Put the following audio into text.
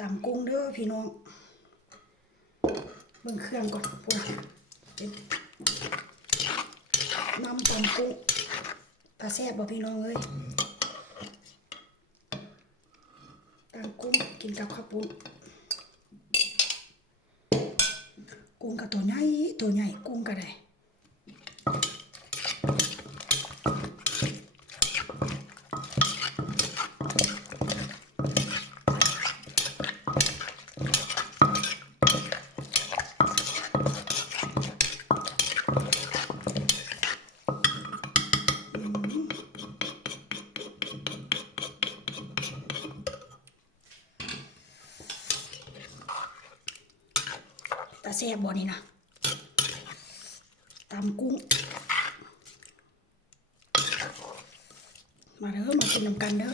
ตำกุ้งเด้อพี่น้องเบิ่งเครื่องก่อนพูดน้ำตำกุ้งตาแซ่บบ่พี่น้องเอ้ยตำกุ้งกินกับข้าวปุ้นกุ้งกับตัวใหญ่กุ้งก็ได้ตาแซ่บบ่นี่นะตำกุ้งมาเด้อมากินน้ำกันเด้อ